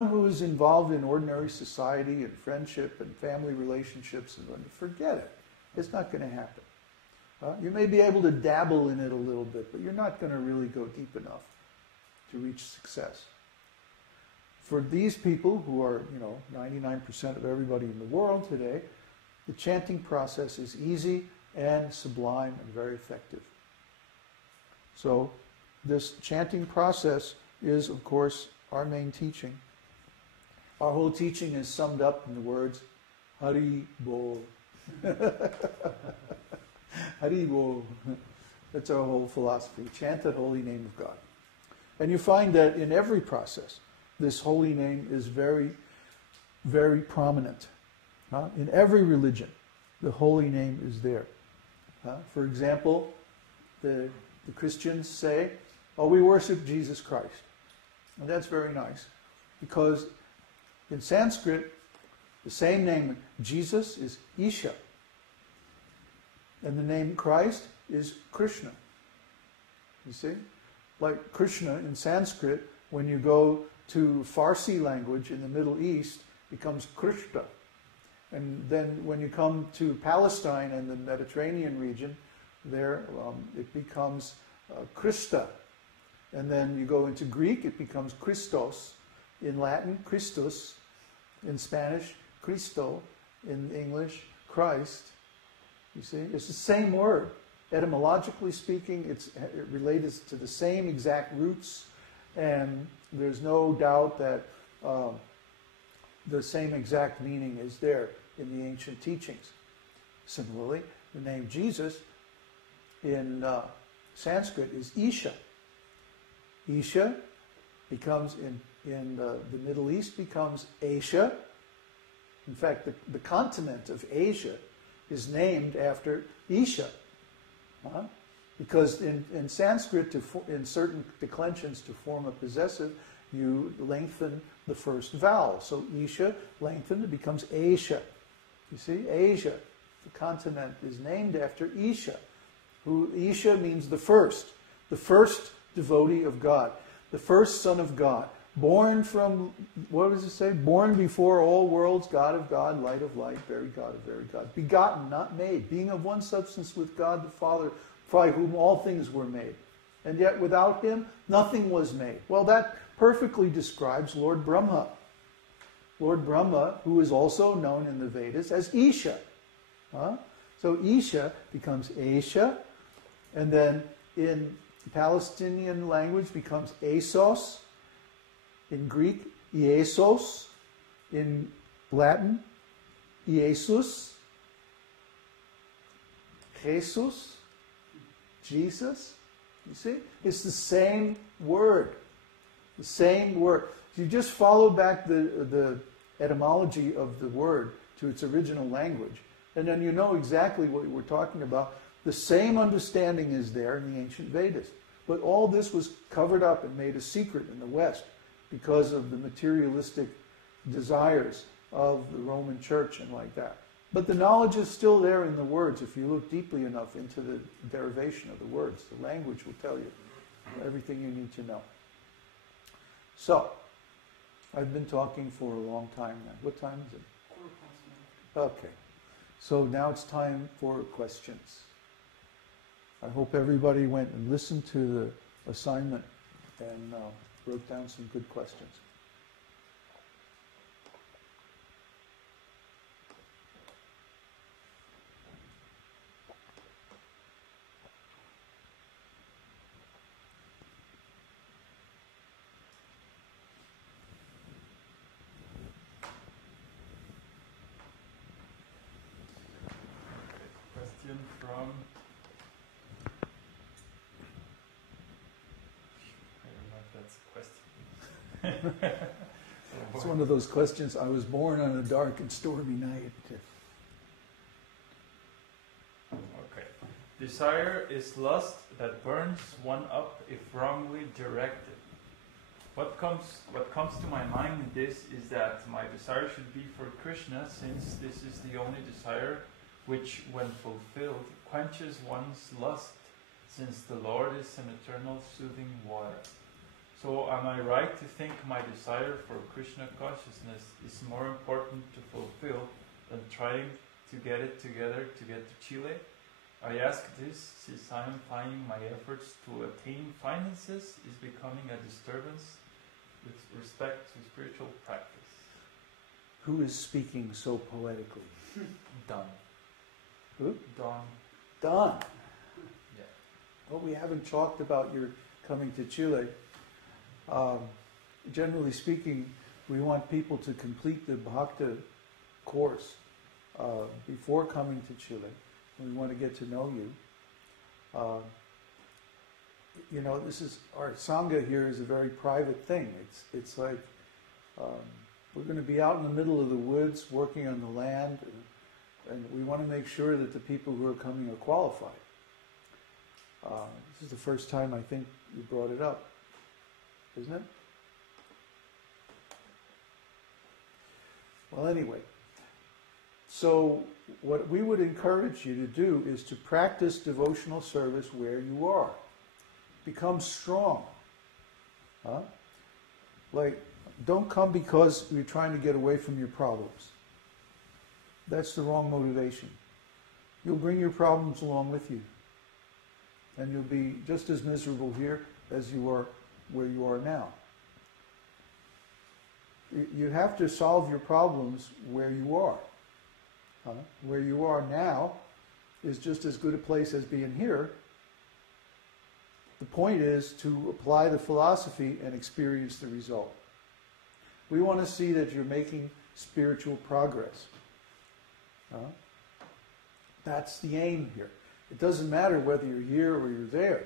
who is involved in ordinary society and friendship and family relationships, and forget it. It's not going to happen. You may be able to dabble in it a little bit, but you're not going to really go deep enough to reach success. For these people who are, 99% of everybody in the world today, the chanting process is easy and sublime and very effective. So this chanting process is, of course, our main teaching. Our whole teaching is summed up in the words, Hari Bol. Hari Bol. That's our whole philosophy. Chant the holy name of God. And you find that in every process, this holy name is very, very prominent. In every religion, the holy name is there. For example, the Christians say, we worship Jesus Christ. And that's very nice, because in Sanskrit, the same name, Jesus, is Isha. And the name Christ is Krishna. You see? Like Krishna in Sanskrit, when you go to Farsi language in the Middle East, becomes Krishna. And then when you come to Palestine and the Mediterranean region, there it becomes Christa. And then you go into Greek, it becomes Christos. In Latin, Christus. In Spanish, Cristo. In English, Christ. You see, it's the same word. Etymologically speaking, it relates to the same exact roots, and there's no doubt that the same exact meaning is there in the ancient teachings. Similarly, the name Jesus in Sanskrit is Isha. Isha becomes, in the Middle East, becomes Asia. In fact, the continent of Asia is named after Isha. Because in Sanskrit, in certain declensions to form a possessive, you lengthen the first vowel. So Isha, lengthened, it becomes Asia. You see, Asia, the continent, is named after Isha. Who Isha means the first devotee of God, the first son of God, born from, what does it say? Born before all worlds, God of God, light of light, very God of very God. Begotten, not made, being of one substance with God the Father, by whom all things were made. And yet without him, nothing was made. Well, that perfectly describes Lord Brahma. Lord Brahma, who is also known in the Vedas as Isha. So Isha becomes Aisha, and then in Palestinian language becomes Asos, in Greek, Iesos, in Latin, Iesus, Jesus, Jesus. You see? It's the same word. The same word. If you just follow back the etymology of the word to its original language, and then you know exactly what we're talking about. The same understanding is there in the ancient Vedas. But all this was covered up and made a secret in the West because of the materialistic desires of the Roman Church and like that. But the knowledge is still there in the words if you look deeply enough into the derivation of the words. The language will tell you everything you need to know. So, I've been talking for a long time now. What time is it? Okay. So now it's time for questions. I hope everybody went and listened to the assignment and wrote down some good questions. Question from... It's one of those questions. I was born on a dark and stormy night. Okay. Desire is lust that burns one up if wrongly directed. What comes to my mind in this is that my desire should be for Krishna, since this is the only desire which, when fulfilled, quenches one's lust, since the Lord is an eternal soothing water. So am I right to think my desire for Krishna consciousness is more important to fulfill than trying to get it together to get to Chile? I ask this since I am finding my efforts to attain finances is becoming a disturbance with respect to spiritual practice. Who is speaking so poetically? Don. Who? Don. Don. Yeah. Well, we haven't talked about your coming to Chile. Generally speaking, we want people to complete the Bhakta course before coming to Chile. We want to get to know you. You know, this is our Sangha here is a very private thing. It's like we're going to be out in the middle of the woods working on the land, and we want to make sure that the people who are coming are qualified. This is the first time I think you brought it up, isn't it? Well, anyway, so what we would encourage you to do is to practice devotional service where you are. Become strong. Like, don't come because you're trying to get away from your problems. That's the wrong motivation. You'll bring your problems along with you. And you'll be just as miserable here as you are where you are now. You have to solve your problems where you are. Where you are now is just as good a place as being here. The point is to apply the philosophy and experience the result. We want to see that you're making spiritual progress. That's the aim here. It doesn't matter whether you're here or you're there.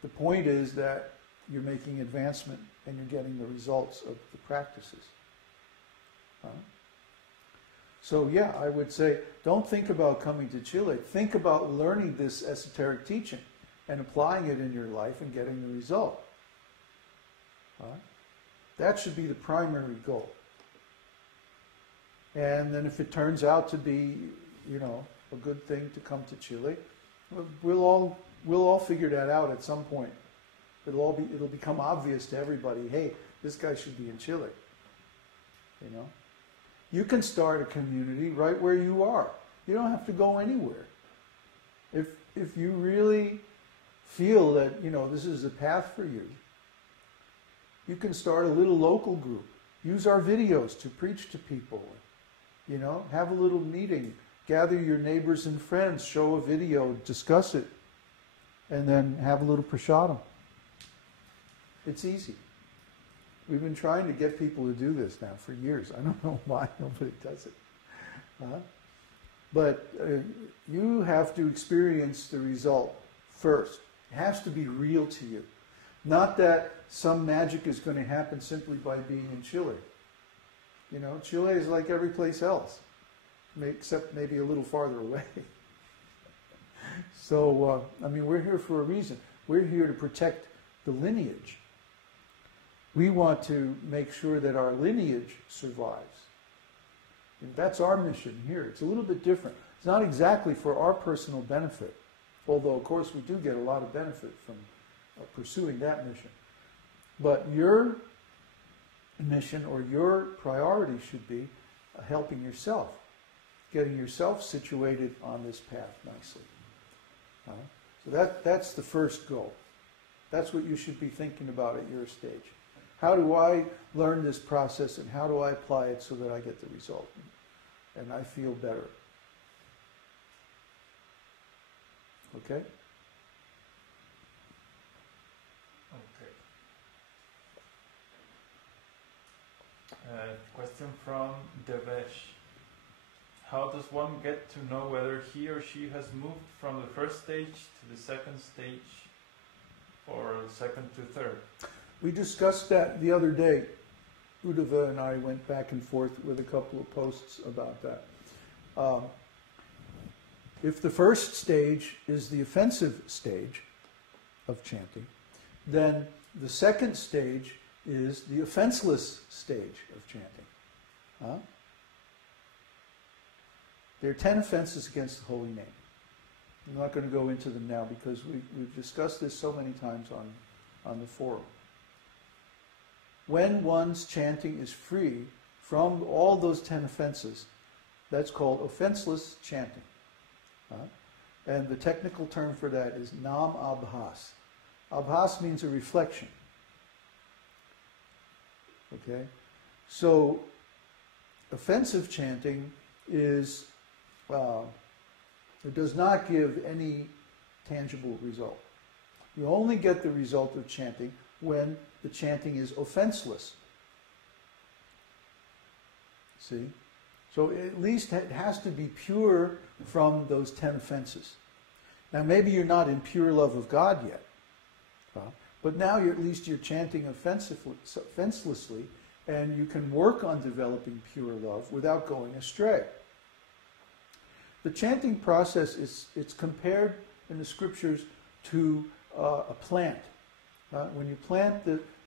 The point is that you're making advancement and you're getting the results of the practices. So yeah, I would say, don't think about coming to Chile. Think about learning this esoteric teaching and applying it in your life and getting the result. That should be the primary goal. And then if it turns out to be, you know, a good thing to come to Chile, we'll all figure that out at some point. It'll become obvious to everybody, hey, this guy should be in Chile. You know? You can start a community right where you are. You don't have to go anywhere. If you really feel that, you know, this is the path for you, you can start a little local group. Use our videos to preach to people. You know, have a little meeting. Gather your neighbors and friends, show a video, discuss it, and then have a little prasadam. It's easy. We've been trying to get people to do this now for years. I don't know why nobody does it. But you have to experience the result first. It has to be real to you. Not that some magic is going to happen simply by being in Chile. You know, Chile is like every place else, except maybe a little farther away. So, I mean, we're here for a reason. We're here to protect the lineage. We want to make sure that our lineage survives. And that's our mission here. It's a little bit different. It's not exactly for our personal benefit, although, of course, we do get a lot of benefit from pursuing that mission. But your mission or your priority should be helping yourself, getting yourself situated on this path nicely. So that's the first goal. That's what you should be thinking about at your stage. How do I learn this process and how do I apply it so that I get the result and I feel better? Okay? Question from Devesh. How does one get to know whether he or she has moved from the first stage to the second stage or second to third? We discussed that the other day. Uddhava and I went back and forth with a couple of posts about that. If the first stage is the offensive stage of chanting, then the second stage is the offenseless stage of chanting. There are 10 offenses against the holy name. I'm not going to go into them now because we've discussed this so many times on the forum. when one's chanting is free from all those 10 offenses, that's called offenseless chanting. And the technical term for that is nam abhas. Abhas means a reflection. Okay? So, offensive chanting is, it does not give any tangible result. You only get the result of chanting when the chanting is offenseless. See? So at least it has to be pure from those 10 offenses. Now maybe you're not in pure love of God yet, but now at least you're chanting offenselessly, and you can work on developing pure love without going astray. The chanting process it's compared in the scriptures to a plant. When you plant